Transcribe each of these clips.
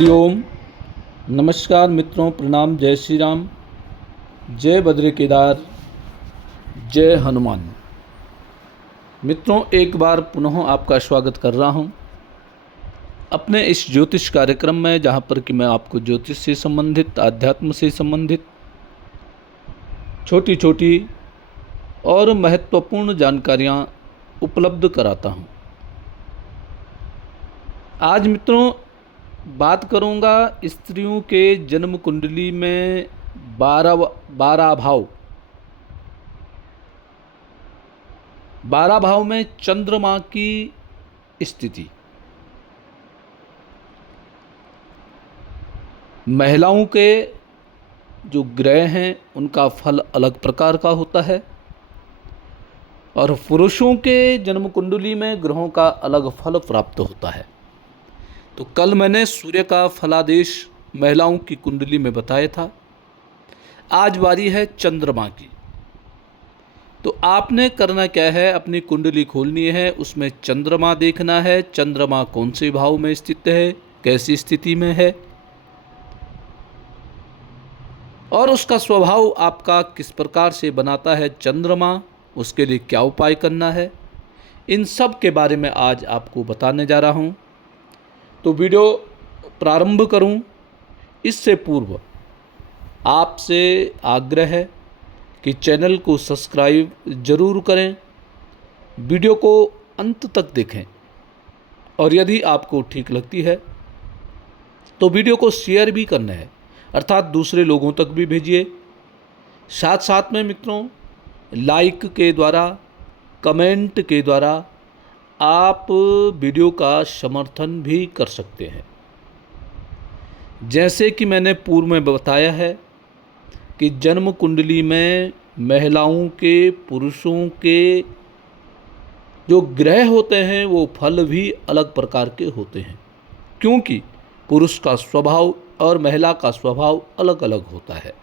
हरिओम। नमस्कार मित्रों, प्रणाम। जय श्री राम, जय बद्री केदार, जय हनुमान। मित्रों, एक बार पुनः आपका स्वागत कर रहा हूं अपने इस ज्योतिष कार्यक्रम में, जहां पर कि मैं आपको ज्योतिष से संबंधित, आध्यात्म से संबंधित छोटी छोटी और महत्वपूर्ण जानकारियां उपलब्ध कराता हूं। आज मित्रों बात करूंगा स्त्रियों के जन्म कुंडली में 12 भाव में चंद्रमा की स्थिति। महिलाओं के जो ग्रह हैं उनका फल अलग प्रकार का होता है और पुरुषों के जन्म कुंडली में ग्रहों का अलग फल प्राप्त होता है। तो कल मैंने सूर्य का फलादेश महिलाओं की कुंडली में बताया था। आज बारी है चंद्रमा की। तो आपने करना क्या है, अपनी कुंडली खोलनी है, उसमें चंद्रमा देखना है। चंद्रमा कौन से भाव में स्थित है, कैसी स्थिति में है और उसका स्वभाव आपका किस प्रकार से बनाता है चंद्रमा, उसके लिए क्या उपाय करना है, इन सब के बारे में आज आपको बताने जा रहा हूँ। तो वीडियो प्रारंभ करूं इससे पूर्व आपसे आग्रह है कि चैनल को सब्सक्राइब ज़रूर करें, वीडियो को अंत तक देखें और यदि आपको ठीक लगती है तो वीडियो को शेयर भी करना है, अर्थात दूसरे लोगों तक भी भेजिए। साथ साथ में मित्रों लाइक के द्वारा, कमेंट के द्वारा आप वीडियो का समर्थन भी कर सकते हैं। जैसे कि मैंने पूर्व में बताया है कि जन्म कुंडली में महिलाओं के, पुरुषों के जो ग्रह होते हैं वो फल भी अलग प्रकार के होते हैं, क्योंकि पुरुष का स्वभाव और महिला का स्वभाव अलग अलग होता है।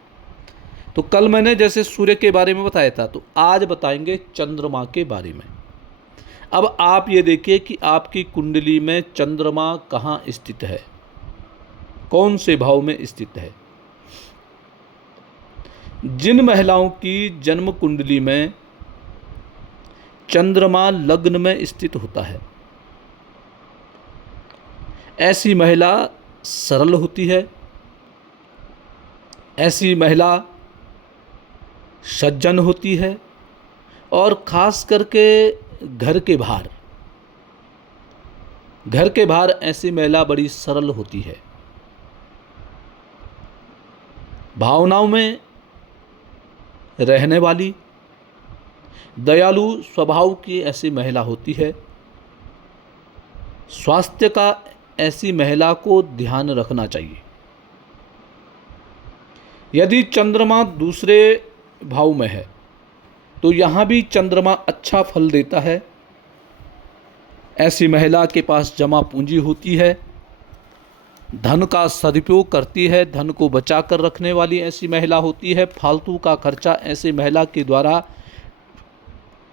तो कल मैंने जैसे सूर्य के बारे में बताया था, तो आज बताएंगे चंद्रमा के बारे में। अब आप ये देखिए कि आपकी कुंडली में चंद्रमा कहाँ स्थित है, कौन से भाव में स्थित है। जिन महिलाओं की जन्म कुंडली में चंद्रमा लग्न में स्थित होता है, ऐसी महिला सरल होती है, ऐसी महिला सज्जन होती है और खास करके घर के बाहर ऐसी महिला बड़ी सरल होती है। भावनाओं में रहने वाली, दयालु स्वभाव की ऐसी महिला होती है। स्वास्थ्य का ऐसी महिला को ध्यान रखना चाहिए। यदि चंद्रमा दूसरे भाव में है तो यहाँ भी चंद्रमा अच्छा फल देता है। ऐसी महिला के पास जमा पूंजी होती है, धन का सदुपयोग करती है, धन को बचा कर रखने वाली ऐसी महिला होती है। फालतू का खर्चा ऐसी महिला के द्वारा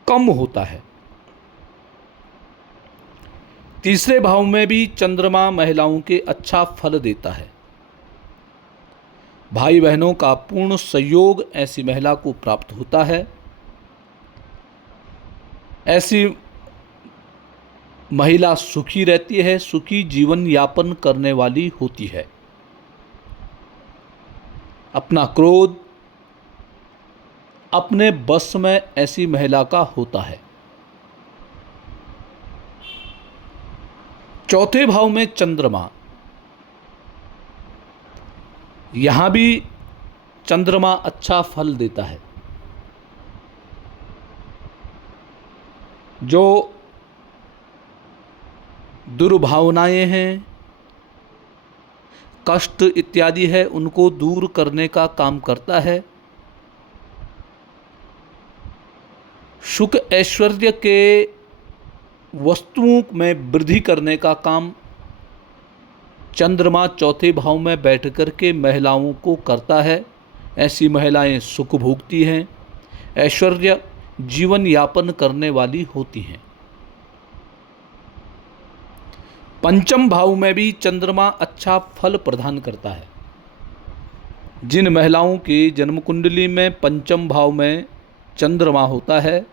कम होता है। तीसरे भाव में भी चंद्रमा महिलाओं के अच्छा फल देता है। भाई बहनों का पूर्ण सहयोग ऐसी महिला को प्राप्त होता है। ऐसी महिला सुखी रहती है, सुखी जीवन यापन करने वाली होती है। अपना क्रोध अपने बस में ऐसी महिला का होता है। चौथे भाव में चंद्रमा, यहां भी चंद्रमा अच्छा फल देता है। जो दुर्भावनाएं हैं, कष्ट इत्यादि है, उनको दूर करने का काम करता है। सुख ऐश्वर्य के वस्तुओं में वृद्धि करने का काम चंद्रमा चौथे भाव में बैठ कर के महिलाओं को करता है। ऐसी महिलाएं सुख भोगती हैं, ऐश्वर्य जीवन यापन करने वाली होती हैं। पंचम भाव में भी चंद्रमा अच्छा फल प्रदान करता है। जिन महिलाओं की जन्म कुंडली में पंचम भाव में चंद्रमा होता है,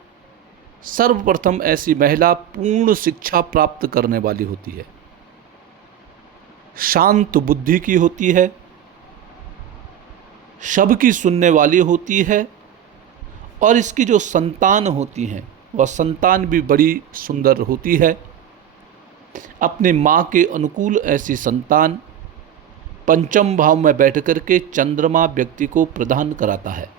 सर्वप्रथम ऐसी महिला पूर्ण शिक्षा प्राप्त करने वाली होती है, शांत बुद्धि की होती है, सबकी सुनने वाली होती है और इसकी जो संतान होती हैं वह संतान भी बड़ी सुंदर होती है। अपने माँ के अनुकूल ऐसी संतान पंचम भाव में बैठ कर के चंद्रमा व्यक्ति को प्रदान कराता है।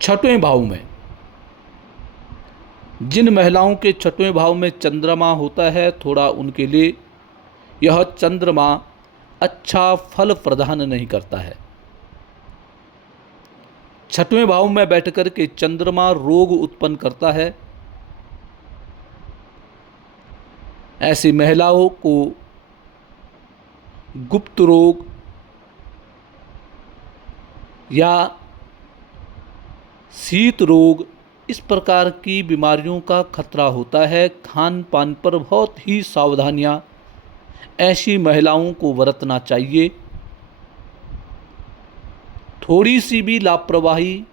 छठवें भाव में जिन महिलाओं के छठवें भाव में चंद्रमा होता है, थोड़ा उनके लिए यह चंद्रमा अच्छा फल प्रदान नहीं करता है। छठवें भाव में बैठ कर के चंद्रमा रोग उत्पन्न करता है। ऐसी महिलाओं को गुप्त रोग या शीत रोग इस प्रकार की बीमारियों का खतरा होता है। खान पान पर बहुत ही सावधानियां ऐसी महिलाओं को बरतना चाहिए। थोड़ी सी भी लापरवाही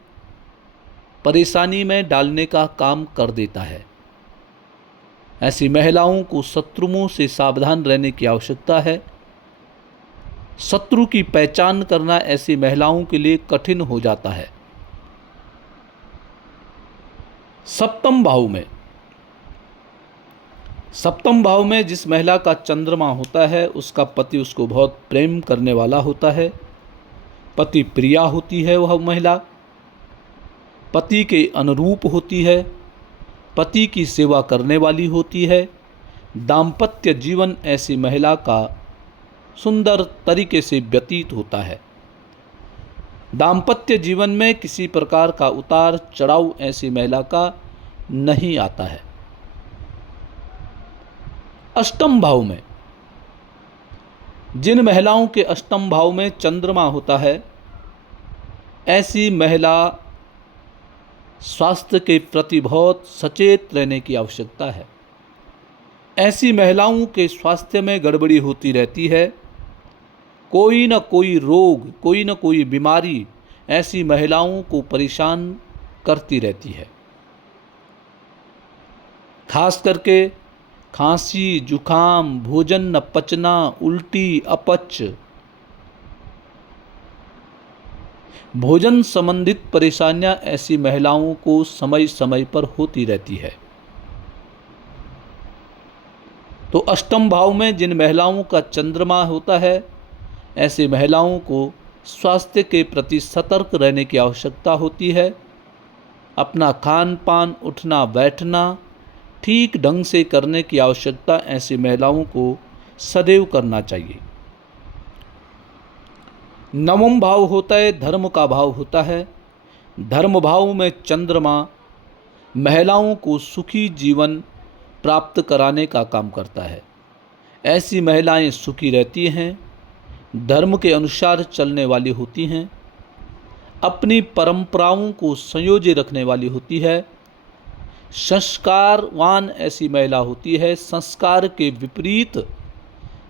परेशानी में डालने का काम कर देता है। ऐसी महिलाओं को शत्रुओं से सावधान रहने की आवश्यकता है। शत्रु की पहचान करना ऐसी महिलाओं के लिए कठिन हो जाता है। सप्तम भाव में जिस महिला का चंद्रमा होता है, उसका पति उसको बहुत प्रेम करने वाला होता है, पति प्रिया होती है, वह महिला पति के अनुरूप होती है, पति की सेवा करने वाली होती है। दाम्पत्य जीवन ऐसी महिला का सुंदर तरीके से व्यतीत होता है। दाम्पत्य जीवन में किसी प्रकार का उतार चढ़ाव ऐसी महिला का नहीं आता है। अष्टम भाव में जिन महिलाओं के अष्टम भाव में चंद्रमा होता है, ऐसी महिला स्वास्थ्य के प्रति बहुत सचेत रहने की आवश्यकता है। ऐसी महिलाओं के स्वास्थ्य में गड़बड़ी होती रहती है। कोई न कोई रोग, कोई न कोई बीमारी ऐसी महिलाओं को परेशान करती रहती है। खास करके खांसी, जुखाम, भोजन न पचना, उल्टी, अपच, भोजन संबंधित परेशानियां ऐसी महिलाओं को समय समय पर होती रहती है। तो अष्टम भाव में जिन महिलाओं का चंद्रमा होता है, ऐसी महिलाओं को स्वास्थ्य के प्रति सतर्क रहने की आवश्यकता होती है। अपना खान पान, उठना बैठना ठीक ढंग से करने की आवश्यकता ऐसी महिलाओं को सदैव करना चाहिए। नवम भाव होता है धर्म का भाव होता है। धर्म भाव में चंद्रमा महिलाओं को सुखी जीवन प्राप्त कराने का काम करता है। ऐसी महिलाएं सुखी रहती हैं, धर्म के अनुसार चलने वाली होती हैं, अपनी परंपराओं को संयोजे रखने वाली होती है, संस्कारवान ऐसी महिला होती है। संस्कार के विपरीत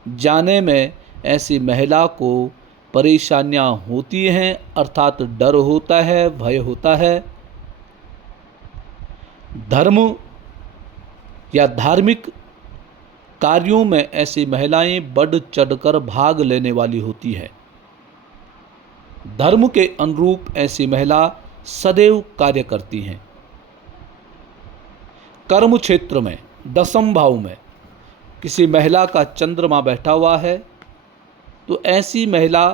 जाने में ऐसी महिला को परेशानियां होती हैं, अर्थात डर होता है, भय होता है। धर्म या धार्मिक कार्यों में ऐसी महिलाएं बढ़ चढ़कर भाग लेने वाली होती है। धर्म के अनुरूप ऐसी महिला सदैव कार्य करती हैं। कर्म क्षेत्र में दसम भाव में किसी महिला का चंद्रमा बैठा हुआ है, तो ऐसी महिला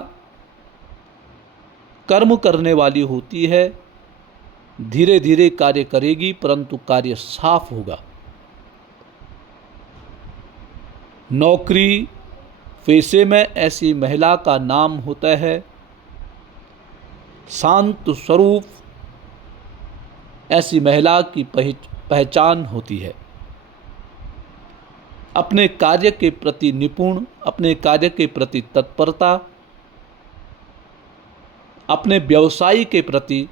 कर्म करने वाली होती है। धीरे धीरे कार्य करेगी, परंतु कार्य साफ होगा। नौकरी पेशे में ऐसी महिला का नाम होता है शांत स्वरूप। ऐसी महिला की पहचान होती है। अपने कार्य के प्रति निपुण, अपने कार्य के प्रति तत्परता, अपने व्यवसाय के प्रति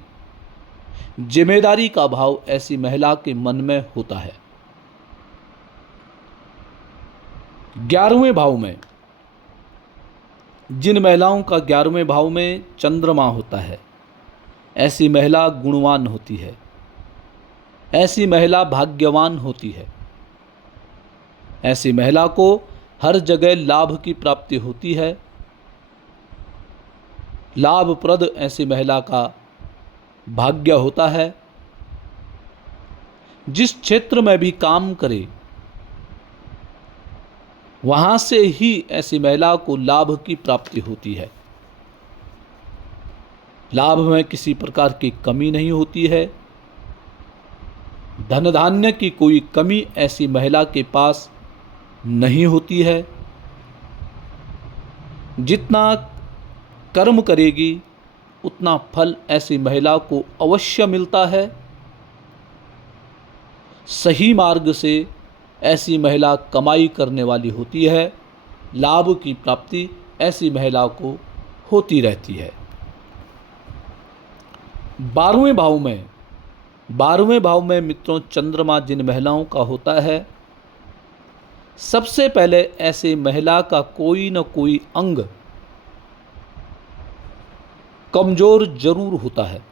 जिम्मेदारी का भाव ऐसी महिला के मन में होता है। 11वें भाव में जिन महिलाओं का 11वें भाव में चंद्रमा होता है, ऐसी महिला गुणवान होती है, ऐसी महिला भाग्यवान होती है, ऐसी महिला को हर जगह लाभ की प्राप्ति होती है। लाभप्रद ऐसी महिला का भाग्य होता है। जिस क्षेत्र में भी काम करे वहां से ही ऐसी महिला को लाभ की प्राप्ति होती है। लाभ में किसी प्रकार की कमी नहीं होती है। धन धान्य की कोई कमी ऐसी महिला के पास नहीं होती है। जितना कर्म करेगी उतना फल ऐसी महिला को अवश्य मिलता है। सही मार्ग से ऐसी महिला कमाई करने वाली होती है। लाभ की प्राप्ति ऐसी महिला को होती रहती है। 12वें भाव में मित्रों चंद्रमा जिन महिलाओं का होता है, सबसे पहले ऐसे महिला का कोई न कोई अंग कमजोर जरूर होता है।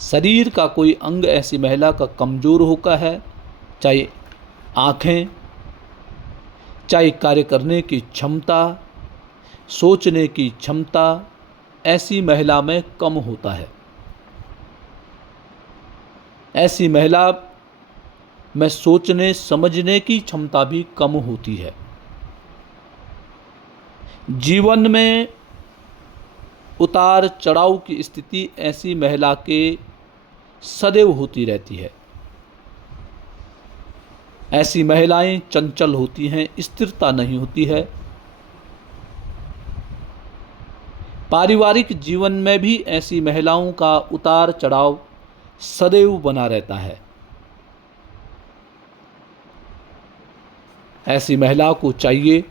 शरीर का कोई अंग ऐसी महिला का कमजोर होता है, चाहे आँखें, चाहे कार्य करने की क्षमता, सोचने की क्षमता ऐसी महिला में कम होता है। ऐसी महिला में सोचने समझने की क्षमता भी कम होती है। जीवन में उतार चढ़ाव की स्थिति ऐसी महिला के सदैव होती रहती है। ऐसी महिलाएं चंचल होती हैं, स्थिरता नहीं होती है। पारिवारिक जीवन में भी ऐसी महिलाओं का उतार चढ़ाव सदैव बना रहता है। ऐसी महिला को चाहिए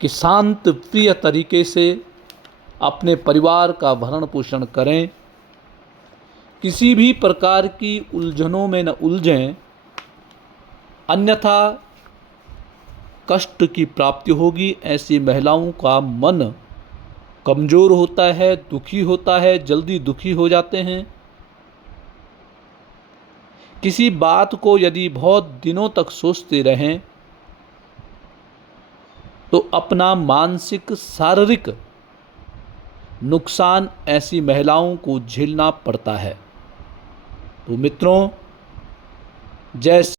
कि शांत प्रिय तरीके से अपने परिवार का भरण पोषण करें, किसी भी प्रकार की उलझनों में न उलझें, अन्यथा कष्ट की प्राप्ति होगी। ऐसी महिलाओं का मन कमजोर होता है, दुखी होता है, जल्दी दुखी हो जाते हैं। किसी बात को यदि बहुत दिनों तक सोचते रहें तो अपना मानसिक शारीरिक नुकसान ऐसी महिलाओं को झेलना पड़ता है। तो मित्रों, जैसे